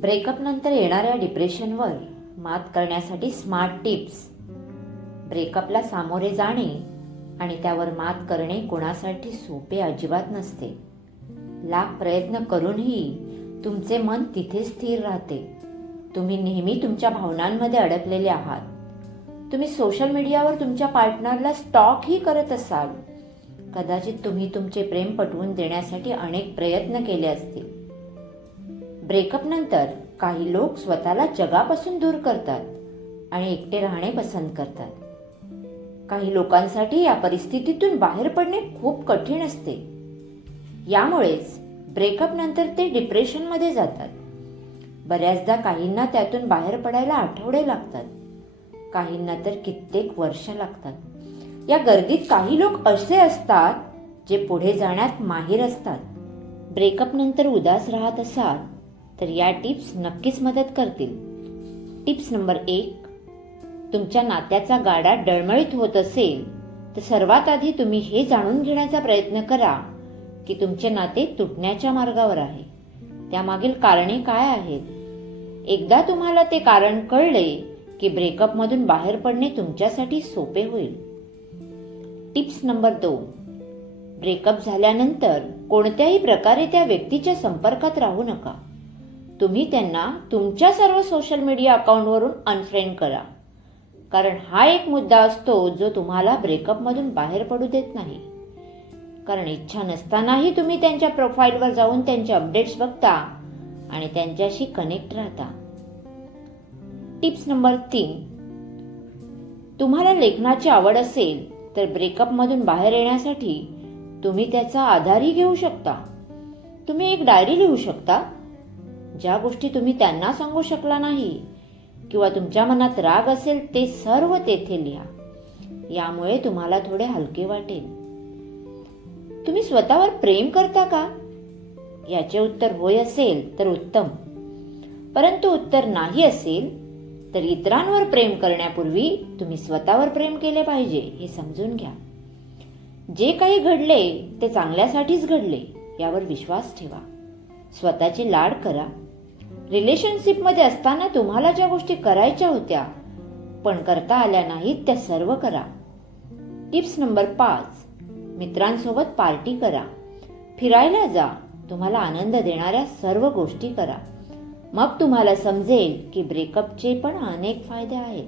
Breakup नंतर येणाऱ्या डिप्रेशनवर मात करण्यासाठी स्मार्ट टिप्स. ब्रेकअपला सामोरे जाणे आणि त्यावर मात करणे कोणासाठी सोपे अजिबात नसते. लाख प्रयत्न करूनही तुमचे मन तिथे स्थिर राहते. तुम्ही नेहमी तुमच्या भावनांमध्ये अडकलेले आहात. तुम्ही सोशल मीडियावर तुमच्या पार्टनरला स्टॉकही करत असाल. कदाचित तुम्ही तुमचे प्रेम पटवून देण्यासाठी अनेक प्रयत्न केले असतील. ब्रेकअप नंतर काही लोक स्वतःला जगापासून दूर करतात आणि एकटे राहणे पसंत करतात. काही लोकांसाठी या परिस्थितीतून बाहेर पडणे खूप कठीण असते. यामुळेच ब्रेकअप नंतर ते डिप्रेशनमध्ये जातात. बऱ्याचदा काहींना त्यातून बाहेर पडायला आठवडे लागतात, काहींना तर कित्येक वर्ष लागतात. या गर्दीत काही लोक असे असतात जे पुढे जाण्यात माहिर असतात. ब्रेकअप नंतर उदास राहत असाल तर या टिप्स नक्कीच मदत करतील. Tips number 1. तुमच्या नात्याचा गाडा डळमळीत होत असेल तर सर्वात आधी तुम्ही हे जाणून घेण्याचा प्रयत्न करा की तुमचे नाते तुटण्याच्या मार्गावर आहे. त्यामागील कारणे काय आहेत. एकदा तुम्हाला ते कारण कळले की ब्रेकअपमधून बाहेर पडणे तुमच्यासाठी सोपे होईल. Tips number 2. ब्रेकअप झाल्यानंतर कोणत्याही प्रकारे त्या व्यक्तीच्या संपर्कात राहू नका. तुम्ही त्यांना तुमच्या सर्व सोशल मीडिया अकाउंटवरून अनफ्रेंड करा. कारण हा एक मुद्दा असतो जो तुम्हाला ब्रेकअपमधून बाहेर पडू देत नाही. कारण इच्छा नसतानाही तुम्ही त्यांच्या प्रोफाईलवर जाऊन त्यांचे अपडेट्स बघता आणि त्यांच्याशी कनेक्ट राहता. Tips number 3. तुम्हाला लेखनाची आवड असेल तर ब्रेकअपमधून बाहेर येण्यासाठी तुम्ही त्याचा आधारही घेऊ शकता. तुम्ही एक डायरी लिहू शकता. ज्या गोष्टी तुम्ही त्यांना सांगू शकला नाही किंवा तुमच्या मनात राग असेल ते सर्व तेथे लिहा. यामुळे तुम्हाला थोडे हलके वाटेल. तुम्ही स्वतःवर प्रेम करता का? याचे उत्तर होय असेल तर उत्तम. परंतु उत्तर नाही असेल तर इतरांवर प्रेम करण्यापूर्वी तुम्ही स्वतःवर प्रेम केले पाहिजे हे समजून घ्या. जे काही घडले ते चांगल्यासाठीच घडले यावर विश्वास ठेवा. स्वतःचे लाड करा. रिलेशनशिपमध्ये असताना तुम्हाला ज्या गोष्टी करायच्या होत्या पण करता आल्या नाहीत त्या सर्व करा. Tips number 5. मित्रांसोबत पार्टी करा. फिरायला जा. तुम्हाला आनंद देणाऱ्या सर्व गोष्टी करा. मग तुम्हाला समजेल की ब्रेकअपचे पण अनेक फायदे आहेत.